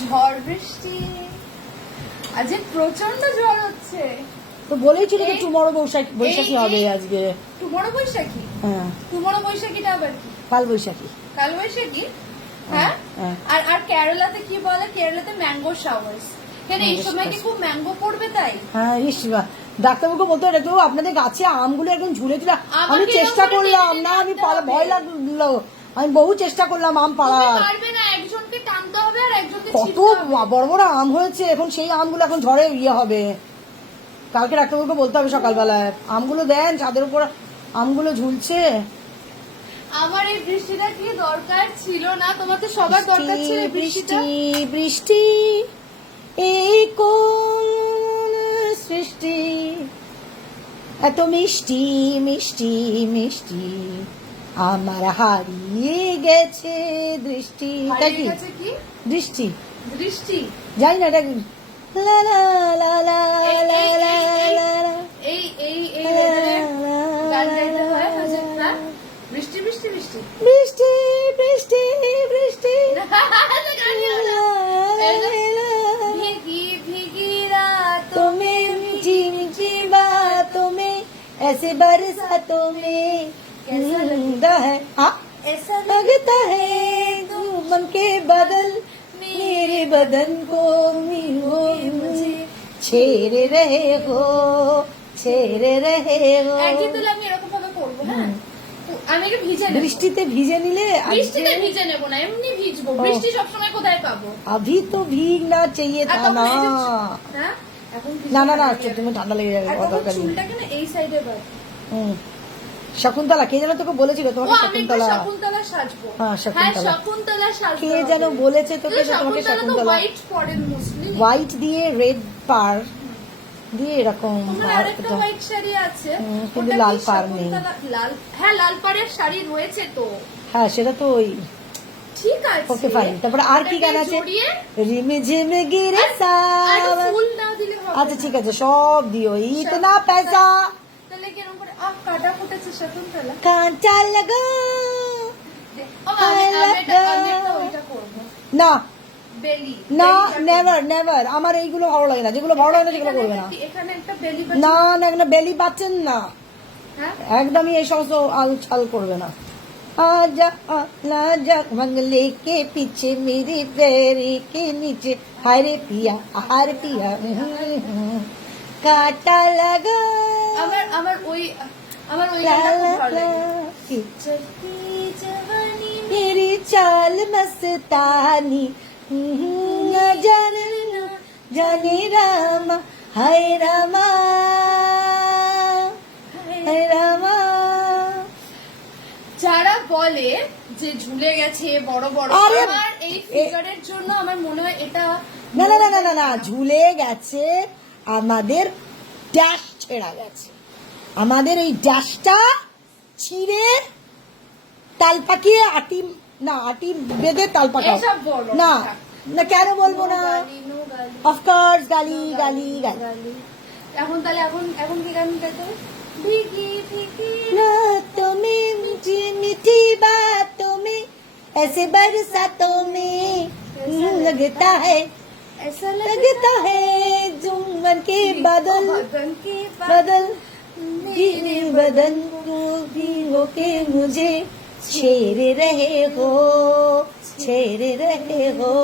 ঝড় বৃষ্টি, আজ প্রচন্ড ঝড় হচ্ছে। তো বলেইছিল যে টুমরো বৈশাখী হবে আজকে। টুমরো বৈশাখী? হ্যাঁ, টুমরো বৈশাখীটা আবার কি? কাল বৈশাখী। কাল বৈশাখী, হ্যাঁ। আর আর কেরালাতে কি বলে? কেরালাতে ম্যাঙ্গো শাওয়ার্স। কেন এই সময় কি খুব ম্যাঙ্গো পড়বে তাই? হ্যাঁ, ডাক্তারবাবুকে বলতে দেখো আপনাদের গাছে আমগুলো একদম ঝুলেছিল। আমি চেষ্টা করলাম না, আমি ভয় লাগলো, আমি বহু চেষ্টা করলাম আম পাড়ার। পারবে না, একজনকে টানতে হবে আর একজনকে কত বড় বড় আম হয়েছে, এখন সেই আমগুলো এখন ঝড়ে হবে। কালকে ডাক্তারবাবুকে বলতে হবে সকালবেলায় আমগুলো দেন, ছাদের উপর আমগুলো ঝুলছে। আমার এই বৃষ্টিটা কি দরকার ছিল না? তোমার তো সবার দরকার ছিল বৃষ্টি। বৃষ্টি এই কোন সৃষ্টি, এত মিষ্টি মিষ্টি মিষ্টি, আমার হারিয়ে গেছে দৃষ্টি। তাই কি দৃষ্টি? দৃষ্টি জানি না এটা। লা লা লা লা লা লা লা লা। এই এই এই গান গাইতে হয় না? বৃষ্টি বৃষ্টি বৃষ্টি বৃষ্টি বৃষ্টি বৃষ্টি, भीगी भीगी रातों तुम्हें मीठी मीठी बातों में, ऐसे बरसातों में कैसा लगता है, हाँ ऐसा लगता है तुम मन के बदल मेरे बदन को मुझे छेड़े रहे हो, छेड़े रहे हो। একদিন তাহলে আমি এরকম ভাবে করবো, হ্যাঁ। আমি এটা ভিজে নেব, বৃষ্টিতে ভিজে নিলে। বৃষ্টিতে ভিজে নেব না, এমনি ভিজবো। বৃষ্টি সবসময় কোথায় পাবো? अभी तो भीगना चाहिए था ना। হ্যাঁ, এখন না না না, তুমি ঠান্ডা লেগে যাবে। চুলটাকে না এই সাইডে বাঁধ। শকুন্তলা কে যেন তোকে বলেছিল তোমাকে? শকুন্তলা। শকুন্তলা সাজবো। হ্যাঁ, শকুন্তলা। শকুন্তলা সাজবো। কে যেন বলেছে তোকে তোমাকে? শকুন্তলা হোয়াইট পরেন মুসলিম, হোয়াইট দিয়ে রেড পার দিয়ে এরকম। তোমার আরেকটা হোয়াইট শাড়ি আছে, কিন্তু লাল পার নেই। লাল, হ্যাঁ লাল পাড়ের শাড়ি রয়েছে তো। হ্যাঁ, সেটা তো ওই ঠিক আছে, ওকে ফাইন। তারপরে আর কি গান আছে? রিমি ঝিমি গিরে সাवन। ফুল না দিলে হবে? আচ্ছা ঠিক আছে, সব দিও। ইতনা পয়সা তাহলে কি এরকম করে কাটা ফুটেছে শকুন্তলা। কাঁচা লাগা ওইটা করবো না বেলি না, নেভার নেভার। আমার এইগুলো ভালো লাগে না, যেগুলো ভালো লাগে না সেগুলো করবে না। এখানে একটা বেলি না না না, বেলি পাচ্ছেন না, হ্যাঁ একদমই এই সমস্ত আল ছাল করবে না। आजा आजा मंगले के पीछे मेरे पैर के नीचे, हारे पिया हार पिया काटा लगा। আমার ওই ला গানটা খুব ला ভালো ला লাগে। चलती जवानी मेरी चाल मस्तानी, न जाने जाने रामा हाय रामा हाय रामा। যারা বলে যে ঝুলে গেছে বড় বড়, আরে আমার এই ফিগারের জন্য আমার মনে হয় এটা না না না না না, ঝুলে গেছে, আমাদের ড্যাশ ছেঁড়া গেছে। আমাদের এই ড্যাশটা ছিঁড়ে তাল পাকিয়ে আটি না, আটি বেঁধে তাল পাকাও এসব বলো না। না কেন বলবো না? নো গালি, অফকোর্স গালি গালি গালি। গালি। এখন তাহলে এখন কি গান গাইতে হবে? ভিগি ভিগি रातों में मीठी मीठी बातों में, ऐसे बरसातों में लगता है, ऐसा लगता है जुम्मन के बदल बदन के बदल मेरे बदन को भी होके मुझे छेड़े रहे हो, छेड़े रहे हो।